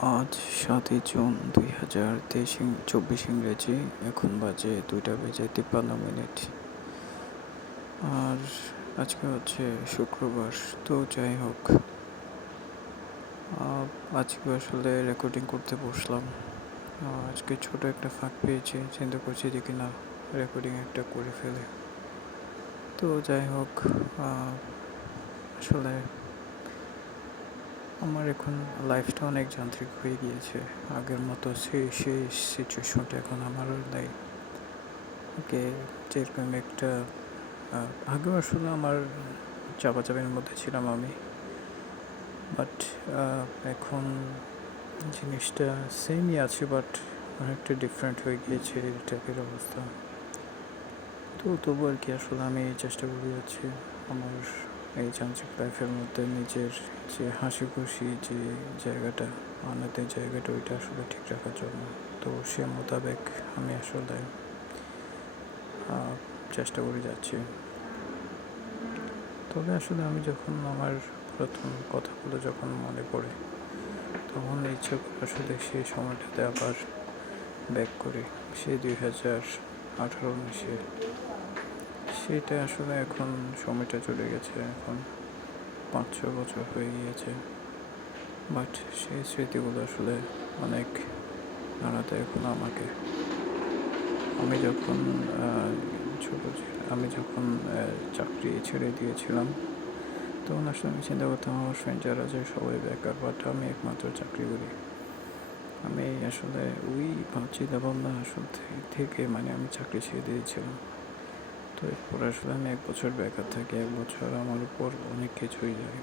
আজ ৭ই জুন ২০২৩ ইংরেজি। এখন বাজে ২টা বেজে ৫৩ মিনিট। আর আজকে হচ্ছে শুক্রবার। তো যাই হোক, আজকে আসলে রেকর্ডিং করতে বসলাম। আজকে ছোট একটা ফাঁক পেয়েছি, চিন্তা করছি যে কিনা রেকর্ডিং একটা করে ফেলে। তো যাই হোক, আসলে আমার এখন লাইফটা অনেক যান্ত্রিক হয়ে গিয়েছে। আগের মতো সেই সিচুয়েশনটা এখন আমার নাই। আগে যেরকম একটা আগেও আসলে আমার চাপাচাপির মধ্যে ছিলাম আমি, বাট এখন জিনিসটা সেমই আছে, বাট অনেকটা ডিফারেন্ট হয়ে গিয়েছে এই টাইপের অবস্থা। তো তবু আর কি আসলে আমি চেষ্টা করে যাচ্ছি আমার এই যান্ত্রিক লাইফের মধ্যে নিজের যে হাসি খুশি যে জায়গাটা, আনন্দের জায়গাটা, ওইটা আসলে ঠিক রাখার জন্য। তো সে মোতাবেক আমি আসলে চেষ্টা করে যাচ্ছি। তবে আসলে আমি যখন আমার প্রথম কথাগুলো যখন মনে পড়ে, তখন ইচ্ছে করে আসলে সেই সময়টাতে আবার ব্যাক করি, সেই 2018-19। সেটা আসলে এখন সময়টা চলে গেছে, এখন 5-6 বছর হয়ে গিয়েছে, বাট সেই স্মৃতিগুলো আসলে অনেক নাড়াতে এখন আমাকে। আমি যখন আমি যখন চাকরি ছেড়ে দিয়েছিলাম, তখন আসলে আমি চিন্তা করতাম আমার ফ্রেন্ড যারা আছে সবাই বেকার, বাট আমি একমাত্র চাকরি করি। আমি আসলে ওই চিন্তা ভাবনা আসলে থেকে আমি চাকরি ছেড়ে দিয়েছিলাম। তো এরপর আসলে আমি 1 বছর বেকার থাকি। 1 বছর আমার উপর অনেক কিছুই যায়।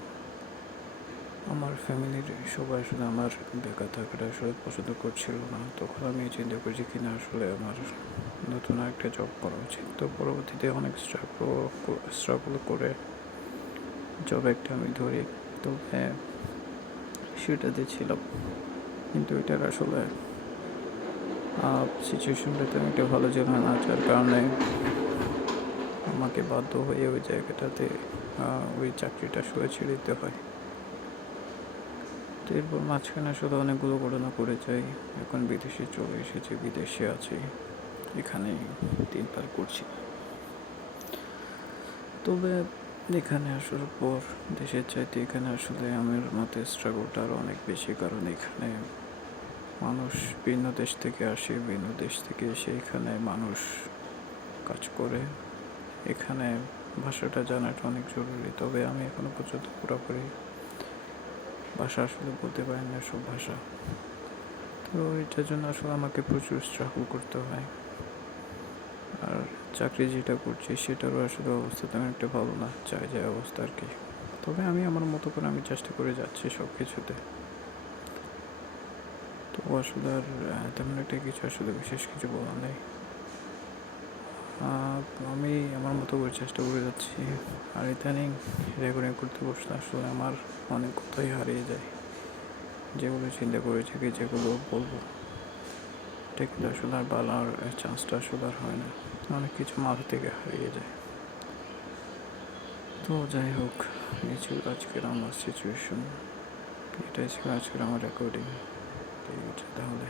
আমার ফ্যামিলির সবাই আসলে আমার বেকার থাকাটা আসলে পছন্দ করছিল না। তখন আমি চিন্তা করছি কিনা আসলে আমার নতুন একটা জব করা উচিত। তো পরবর্তীতে অনেক স্ট্রাগল করে জব একটা আমি ধরি। তো সেটাতে ছিলাম, কিন্তু এটার আসলে সিচুয়েশনটা তেমন একটা ভালো ছিল না, যার কারণে আমাকে বাধ্য হয়ে ওই জায়গাটাতে ওই চাকরিটা আসলে ছেড়ে দিতে হয়। তো এরপর মাঝখানে আসলে অনেকগুলো ঘটনা করে যাই। এখন বিদেশে চলে এসেছি, বিদেশে আছি, এখানেই দিন পার করছি। তবে এখানে আসার পর দেশের চাইতে এখানে আসলে আমার মতে স্ট্রাগলটা আরও অনেক বেশি, কারণ এখানে মানুষ ভিন্ন দেশ থেকে আসে, ভিন্ন দেশ থেকে এসে এখানে মানুষ কাজ করে। এখানে ভাষাটা জানাটা অনেক জরুরি। তবে আমি এখনও পর্যন্ত পুরোপুরি ভাষা আসলে বলতে পারি না, সব ভাষা। তো এটার জন্য আসলে আমাকে প্রচুর স্ট্রাগল করতে হয়। আর চাকরি যেটা করছি সেটারও আসলে অবস্থা তেমন একটা ভালো না, যায় অবস্থা আর কি। তবে আমি আমার মতো করে আমি চেষ্টা করে যাচ্ছি সব কিছুতে। তো আসলে আর তেমন একটা কিছু আসলে বিশেষ কিছু বলা নেই। আমি আমার মতো করে চেষ্টা করে যাচ্ছি। আর ইদানিং রেকর্ডিং করতে বসলে আসলে আমার অনেক কথাই হারিয়ে যায়। যেগুলো চিন্তা করে থাকি, যেগুলো বলবো, এটা কিন্তু আসলে আর বলার চান্সটা আসলে আর হয় না। অনেক কিছু মাথা থেকে হারিয়ে যায়। তো যাই হোক, এই ছিল আজকের আমার সিচুয়েশন, এটাই ছিল আজকের আমার রেকর্ডিং। ঠিক আছে তাহলে।